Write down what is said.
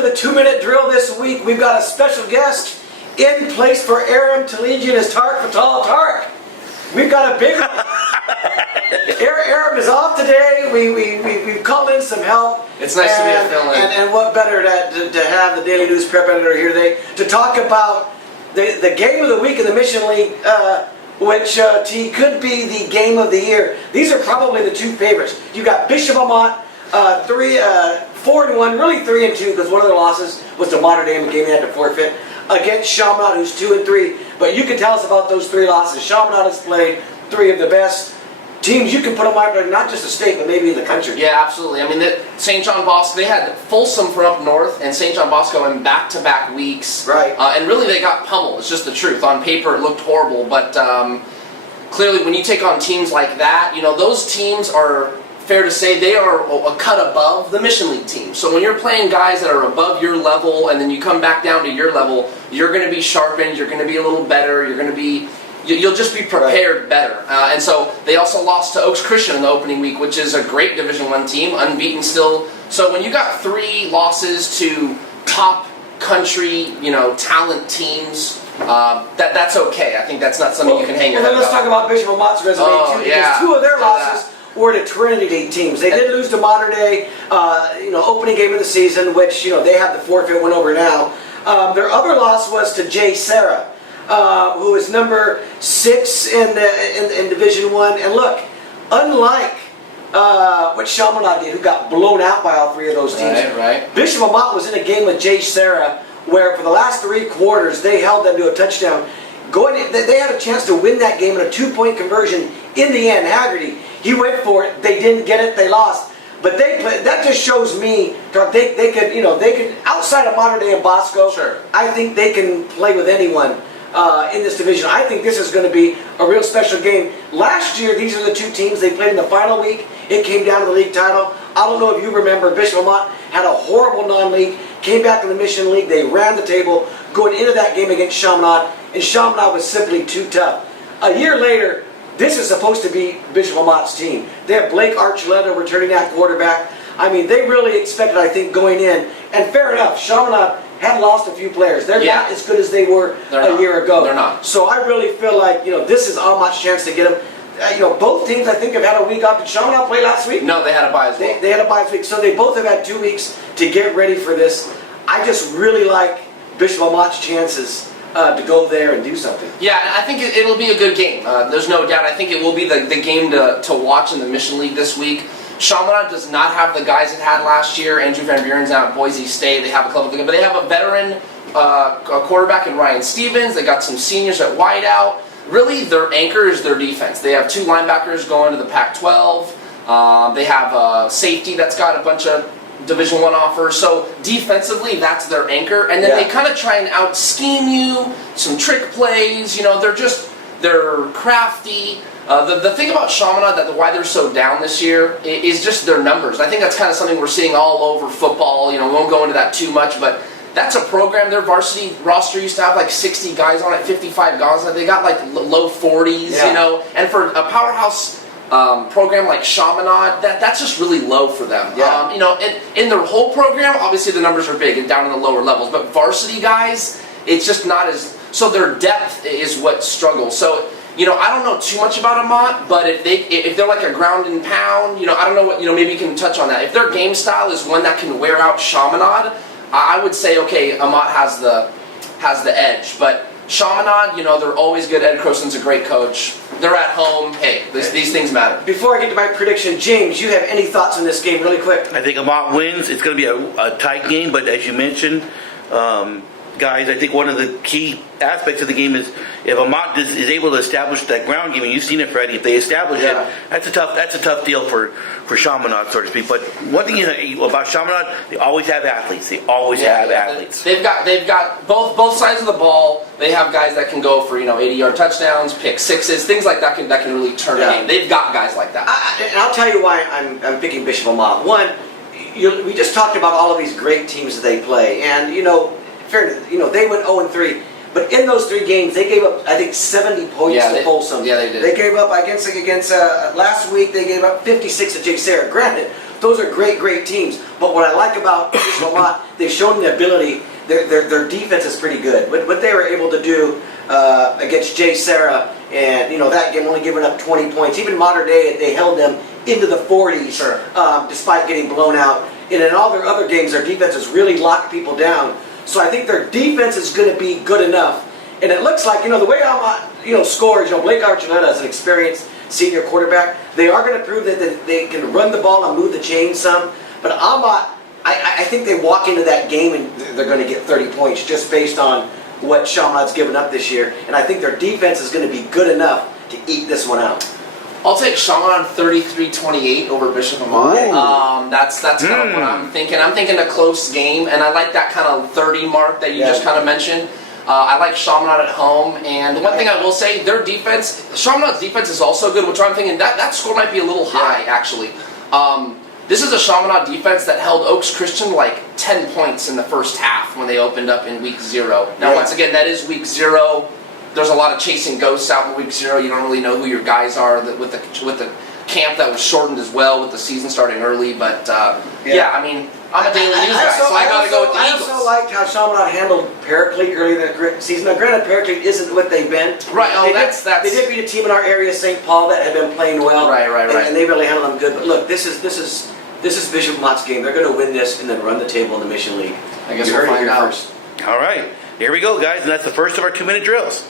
to the 2-minute drill this week. We've got a special guest in place for Aram Talegian as Tark Fatal Tark. We've got a big one. Aram is off today. We've called in some help. It's nice to be a fill-in. And what better to have the Daily News Prep Editor here today to talk about the game of the week in the Mission League, which could be the game of the year. These are probably the two favorites. You got Bishop Amat, 4-1, really 3-2, because one of their losses was to Mater Dei, a game they had to forfeit, against Chaminade, who's 2-3. But you can tell us about those three losses. Chaminade has played three of the best teams. You can put them on, not just the state, but maybe in the country. Yeah, absolutely. I mean, St. John Bosco, they had Folsom from up north and St. John Bosco in back-to-back weeks. Right. And really, they got pummeled. It's just the truth. On paper, it looked horrible, but clearly, when you take on teams like that, those teams are, fair to say, they are a cut above the Mission League team. So when you're playing guys that are above your level and then you come back down to your level, you're going to be sharpened, you're going to be a little better, you'll just be prepared better. And so they also lost to Oaks Christian in the opening week, which is a great Division I team, unbeaten still. So when you got three losses to top country, talent teams, that's okay. I think that's not something you can hang your head Let's talk about Bishop Amat's resume too, because two of their losses were to Trinity teams. They did lose to Mater Dei, opening game of the season, which they have the forfeit win over now. Their other loss was to J. Sarah, who is number 6 in Division I. And look, unlike what Chaminade did, who got blown out by all three of those teams, right. Bishop Amat was in a game with J. Sarah where for the last 3 quarters they held them to a touchdown. They had a chance to win that game in a 2-point conversion in the end. Haggerty, he went for it. They didn't get it. They lost. But that just shows me they could outside of Mater Dei and Bosco. Sure. I think they can play with anyone in this division. I think this is going to be a real special game. Last year, these are the two teams they played in the final week. It came down to the league title. I don't know if you remember, Bishop Amat had a horrible non-league, came back to the Mission League. They ran the table going into that game against Chaminade, and Chaminade was simply too tough. A year later, this is supposed to be Bishop Amat's team. They have Blake Archuleta returning at quarterback. I mean, they really expected, I think, going in. And fair enough, Chaminade had lost a few players. They're not as good as they were a year ago. They're not. So I really feel like, this is Amat's chance to get them. Both teams, I think, have had a week off. Did Chaminade play last week? No, they had a bye as well. They had a bye this week. So they both have had 2 weeks to get ready for this. I just really like Bishop Amat's chances to go there and do something. Yeah, I think it'll be a good game. There's no doubt. I think it will be the game to watch in the Mission League this week. Chaminade does not have the guys it had last year. Andrew Van Buren's out at Boise State. They have a couple of them, but they have a veteran quarterback in Ryan Stevens. They got some seniors at wideout. Really, their anchor is their defense. They have 2 linebackers going to the Pac-12. They have a safety that's got a bunch of Division I offers. So defensively, that's their anchor. And then they kind of try and out-scheme you, some trick plays. They're crafty. The thing about Chaminade, why they're so down this year, is just their numbers. I think that's kind of something we're seeing all over football. We won't go into that too much, but that's a program. Their varsity roster used to have like 60 guys on it, 55 guys on it. They got like low 40s, And for a powerhouse program like Chaminade, that's just really low for them. Yeah. In their whole program, obviously the numbers are big and down in the lower levels, but varsity guys, it's just not as... So their depth is what struggles. So, I don't know too much about Amat, but if they're like a ground and pound, I don't know what, maybe you can touch on that. If their game style is one that can wear out Chaminade, I would say, okay, Amat has the edge. But Chaminade, they're always good. Ed Croson's a great coach. They're at home. Hey, these things matter. Before I get to my prediction, James, you have any thoughts on this game really quick? I think Amat wins. It's going to be a tight game, but as you mentioned, guys, I think one of the key aspects of the game is if Amat is able to establish that ground game, and you've seen it, Freddie, if they establish it, that's a tough deal for Chaminade, so to speak. But one thing about Chaminade, they always have athletes. They always have athletes. They've got both sides of the ball. They have guys that can go for 80-yard touchdowns, pick sixes, things like that can really turn a game. They've got guys like that. And I'll tell you why I'm picking Bishop Amat. One, we just talked about all of these great teams that they play, and they went 0-3. But in those 3 games, they gave up, I think, 70 points to Folsom. Yeah, they did. They gave up against last week. They gave up 56 to J. Sarah. Granted, Those are great teams. But what I like about Bishop Amat, they've shown the ability. Their defense is pretty good. What they were able to do against Jay Sarah, and that game only giving up 20 points. Even modern day, they held them into the 40s, despite getting blown out. And in all their other games, their defense has really locked people down. So I think their defense is going to be good enough. And it looks like, the way Amat, scores, Blake Archuleta is an experienced senior quarterback. They are going to prove that they can run the ball and move the chains some. But Amat, I think they walk into that game and they're going to get 30 points just based on what Chaminade's given up this year. And I think their defense is going to be good enough to eat this one out. I'll take Chaminade 33-28 over Bishop Amat. That's kind of what I'm thinking. I'm thinking a close game, and I like that kind of 30 mark that you just kind of mentioned. I like Chaminade at home, and the one thing I will say, their defense, Chaminade's defense is also good, which I'm thinking that score might be a little high, actually. This is a Chaminade defense that held Oaks Christian like 10 points in the first half when they opened up in week 0. Now, once again, that is week 0. There's a lot of chasing ghosts out in week 0. You don't really know who your guys are with the camp that was shortened as well with the season starting early. But yeah, I mean, I'm a daily news guy, so I got to go with the Eagles. I also liked how Chaminade handled Paraclete earlier in the season. Now, granted, Paraclete isn't what they've been. Right. Oh, they did beat a team in our area, St. Paul, that had been playing well. Right. And they really handled them good. But look, this is Bishop Amat's game. They're going to win this and then run the table in the Mission League. I guess we'll find out. All right. Here we go, guys, and that's the first of our 2-minute drills.